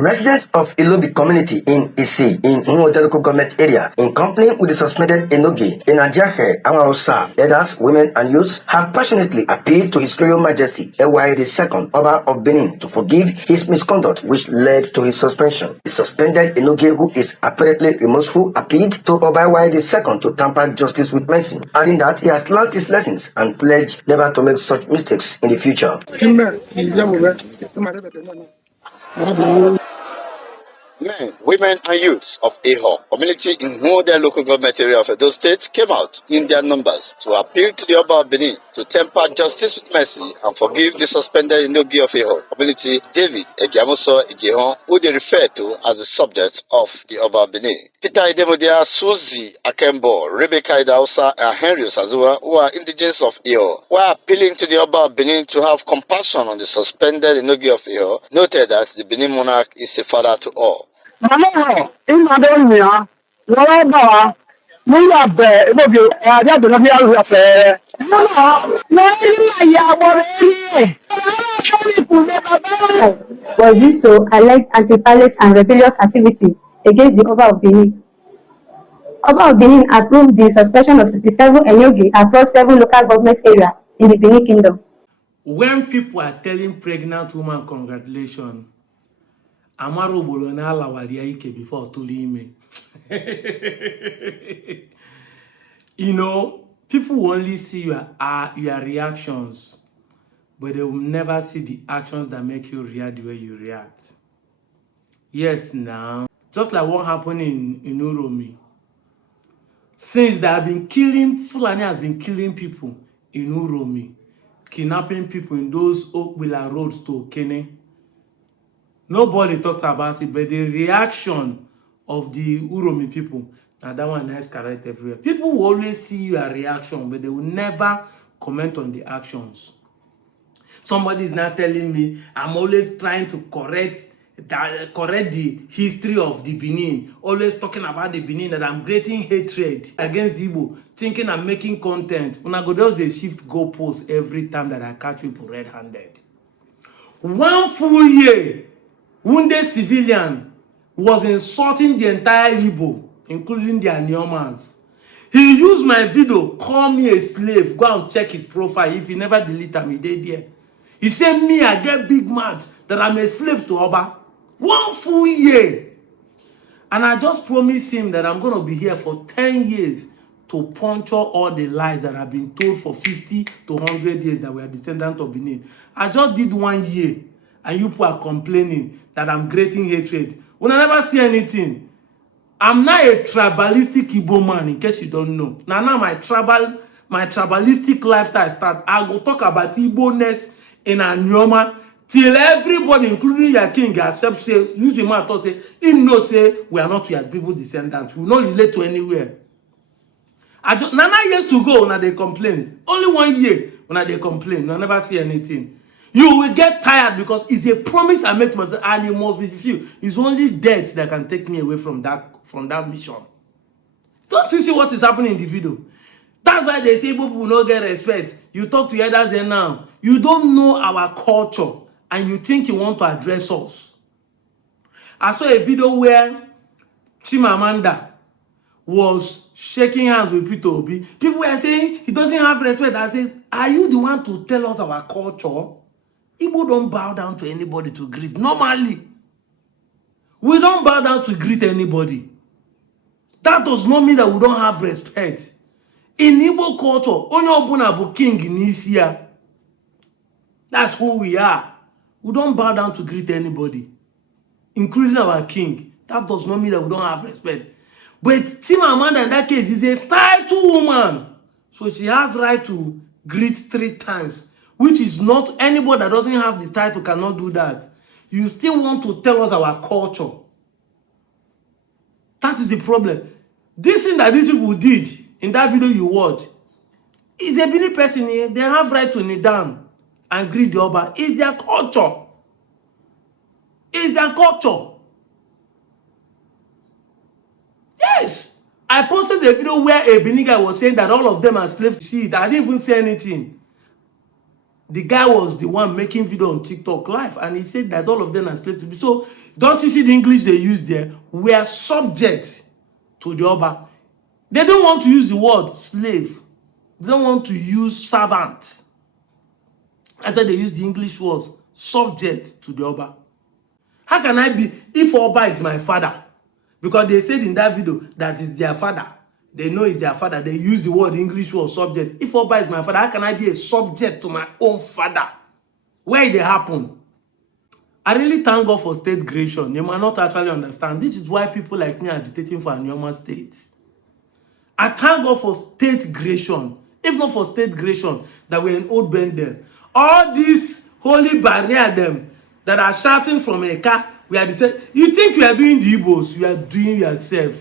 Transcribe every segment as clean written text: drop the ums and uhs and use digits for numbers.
Residents of Ilobi community in Isi, in Nwoda local government area, in company with the suspended Enogi, in Ajahe, Amarosa, elders, women, and youths have passionately appealed to His Royal Majesty, Ewaye II, Oba of Benin, to forgive his misconduct which led to his suspension. The suspended Enogi, who is apparently remorseful, appealed to Oba Ewaye II to tamper justice with mercy, adding that he has learned his lessons and pledged never to make such mistakes in the future. Men, women, and youths of Eho community in Nwoda local government area of Edo State came out in their numbers to appeal to the Oba of Benin to temper justice with mercy and forgive the suspended Inogi of Eho community, David Egiamuso Igehon, who they refer to as the subject of the Oba of Benin. Peter Idemodia, Suzy Akembo, Rebecca Idausa, and Henry Osazua, who are indigenous of Eho, were appealing to the Oba of Benin to have compassion on the suspended Inogi of Eho, noted that the Benin monarch is a father to all. Mama, in Madonia, whatever, we are there, no, I don't know how to say. No, was due to alleged anti-palace and rebellious activity against the Oba of Benin. Oba of Benin approved the suspension of 67 Enyogi across 7 local government areas in the Benin Kingdom. When people are telling pregnant women congratulations, Amaro Bolona Lawaria Ike before Tulime. You know, people will only see your reactions, but they will never see the actions that make you react the way you react. Yes, now, just like what happened in Uromi. Since they have been killing, Fulani has been killing people in Uromi, kidnapping people in those Okwila roads to Okene. Nobody talked about it, but the reaction of the Uromi people, and that one is correct everywhere. People will always see your reaction, but they will never comment on the actions. Somebody is now telling me I'm always trying to correct the history of the Benin, always talking about the Benin, that I'm creating hatred against Igbo, thinking I'm making content. When I go down, they shift goalposts every time that I catch people red-handed. 1 full year, wounded civilian was insulting the entire Igbo, including their Neomans. He used my video, call me a slave, go and check his profile. If he never delete him, he did there. He said, me, I get big mad that I'm a slave to Oba. 1 full year. And I just promised him that I'm going to be here for 10 years to puncture all the lies that have been told for 50 to 100 years that we are descendants of Benin. I just did 1 year, and you people are complaining that I'm creating hatred. When I never see anything, I'm not a tribalistic Igbo man, in case you don't know. Now my tribalistic lifestyle start. I go talk about Igbo-ness in Anyoma till everybody, including your king, accept, say, use the man to say, he no say we are not your people descendants. We will not relate to anywhere. Nana years to go when they complain. Only 1 year when they complain. I never see anything. You will get tired because it's a promise I make to myself and it must be fulfilled. It's only death that can take me away from that mission. Don't you see what is happening in the video? That's why they say people don't get respect. You talk to others and now. You don't know our culture and you think you want to address us. I saw a video where Chimamanda was shaking hands with Peter Obi. People were saying he doesn't have respect. I said, are you the one to tell us our culture? Igbo don't bow down to anybody to greet. Normally, we don't bow down to greet anybody. That does not mean that we don't have respect. In Igbo culture, onye ọbụla bụ king n'isi ya. That's who we are. We don't bow down to greet anybody, including our king. That does not mean that we don't have respect. But Chimamanda in that case is a titled woman. So she has right to greet 3 times, which is not anybody that doesn't have the title cannot do that. You still want to tell us our culture. That is the problem. This thing that these people did in that video you watch, is a Benin person here. They have right to kneel down and greet the Oba. It's their culture. It's their culture. Yes. I posted a video where a Benin guy was saying that all of them are slaves to see it. I didn't even say anything. The guy was the one making video on TikTok live, and he said that all of them are slaves to be. So Don't you see the English they use there? We are subject to the Oba. They don't want to use the word slave. They don't want to use servant. That's why they use the English words subject to the Oba. How can I be if Oba is my father? Because they said in that video that is their father. They know it's their father. They use the word English word subject. If Oba is my father, how can I be a subject to my own father? Where did it happen? I really thank God for state creation. You might not actually understand. This is why people like me are agitating for a normal state. I thank God for state creation. If not for state creation, that we're in old Bendel. All these holy barrier them that are shouting from a car, we are the same. You think you are doing the Igbos, you are doing yourself.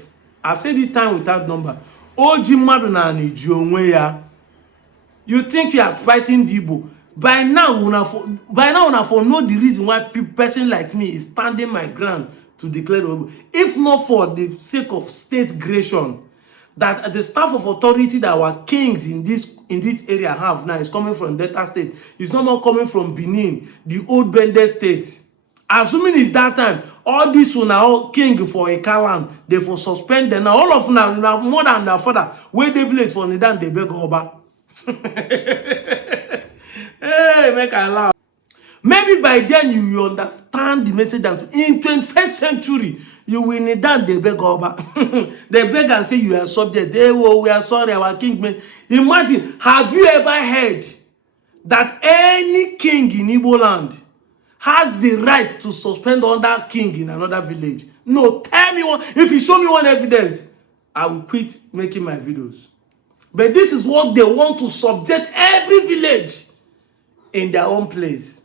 I've said it time without number. Oji Maduna ni Jionweya. You think you are fighting the Igbo. By now, una for know the reason why person like me is standing my ground to declare Igbo. If not for the sake of state creation, that the staff of authority that our kings in this area have now is coming from Delta State. It's not more coming from Benin, the old Bende State. Assuming it's that time, all this will now king for a land, they for suspend them. Now all of them now more than their father, where they village for Nidan, they beg Oba. Hey, make I laugh. Maybe by then you will understand the message that in 21st century, you will need that they beg over. They beg and say you are subject. They will, we are sorry, our king. Imagine, have you ever heard that any king in Igbo land has the right to suspend under king in another village? No, tell me one. If you show me one evidence, I will quit making my videos. But this is what they want to subject every village in their own place.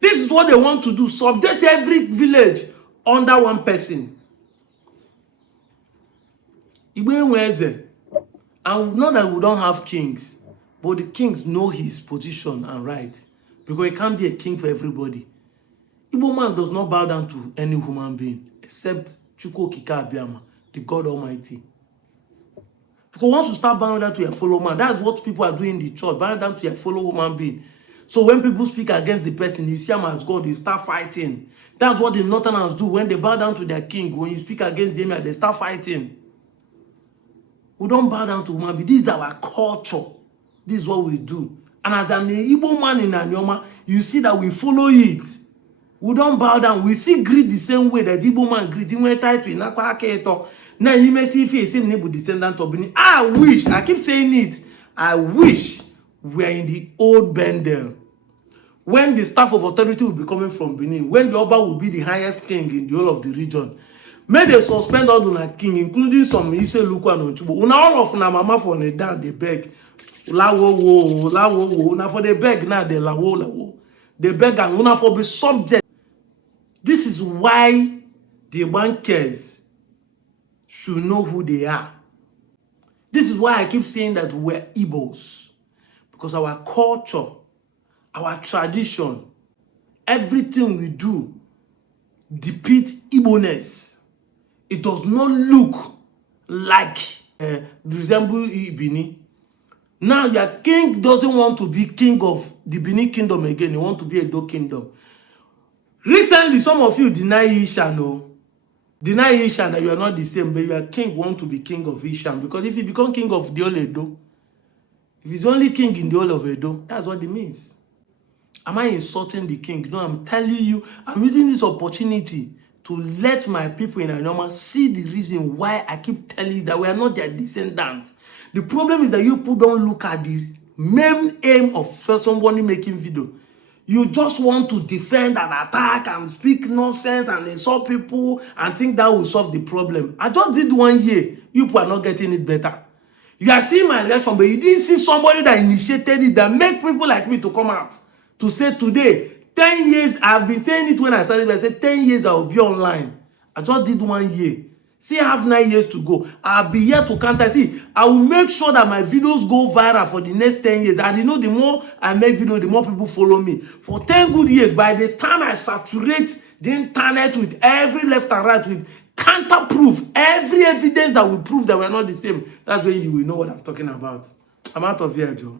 This is what they want to do, subject every village under one person. And not that we don't have kings, but the kings know his position and right. Because he can't be a king for everybody. Igbo man does not bow down to any human being except Chukwu Okike Abiama, the God Almighty. Because once you start bowing down to your fellow man, that's what people are doing in the church, bowing down to your fellow human being. So when people speak against the person, you see them as God, they start fighting. That's what the Northerners do when they bow down to their king. When you speak against them, they start fighting. We don't bow down to human beings. This is our culture. This is what we do. And as an Igbo man in Anyoma, you see that we follow it. We don't bow down. We see greed the same way that Igbo man greed. Now you may see if he is a descendant of Benin. I wish, I keep saying it, I wish we are in the old Bendel. When the staff of authority will be coming from Benin, when the Oba will be the highest king in the whole of the region, may they suspend all the king, including some Ise Luku and Onchubo. Una all of na mama for the down, they beg. Lawo. Una for the beg now, they lawo. They beg and una for be subject. This is why the bankers should know who they are. This is why I keep saying that we're Igbos. Because our culture, our tradition, everything we do depicts Igbo-ness. It does not look like resemble Ibini. Now your king doesn't want to be king of the Benin kingdom again. He wants to be a Edo kingdom. Recently, some of you deny Isha, no? Deny Isha that you are not the same, but your king want to be king of Isha. Because if you become king of the whole Edo, if he's only king in the whole of Edo, that's what it means. Am I insulting the king? No, I'm telling you, I'm using this opportunity to let my people in Anyoma see the reason why I keep telling you that we are not their descendants. The problem is that you people don't look at the main aim of somebody making video. You just want to defend and attack and speak nonsense and insult people and think that will solve the problem. I just did 1 year. You people are not getting it better. You are seeing my reaction, but you didn't see somebody that initiated it, that make people like me to come out to say today, 10 years, I've been saying it when I started, I said 10 years I will be online. I just did 1 year. See, I have 9 years to go. I'll be here to counter. See, I will make sure that my videos go viral for the next 10 years. And you know, the more I make videos, the more people follow me. For 10 good years, by the time I saturate the internet with every left and right, with counter proof, every evidence that will prove that we're not the same, that's when you will know what I'm talking about. I'm out of here, Joe.